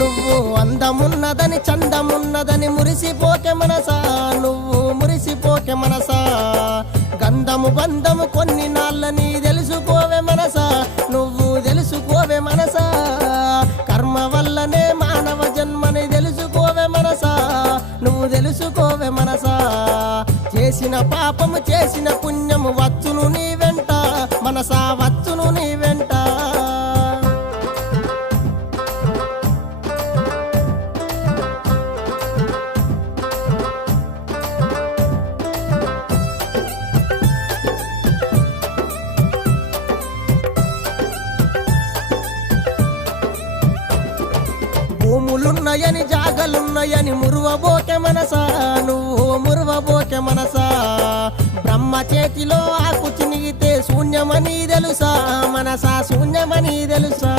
నువ్వు అందమున్నదని చందమున్నదని మురిసిపోకే మనసా, నువ్వు మురిసిపోకే మనసా. గంధము బంధము కొన్ని నాళ్ళని తెలుసుకోవే మనసా, నువ్వు తెలుసుకోవే మనసా. కర్మ వల్లనే మానవ జన్మని తెలుసుకోవే మనసా, నువ్వు తెలుసుకోవే మనసా. చేసిన పాపము చేసిన పుణ్యము వచ్చును నీ వెంట మనసా, వచ్చును నీ వెంట. భూములున్నాయని జాగలున్నాయని మురువబోకే మనసా, నువ్వు మురువబోకే మనసా. బ్రహ్మ చేతిలో ఆకు చినిగితే శూన్యమని తెలుసా మనసా, శూన్యమని తెలుసా.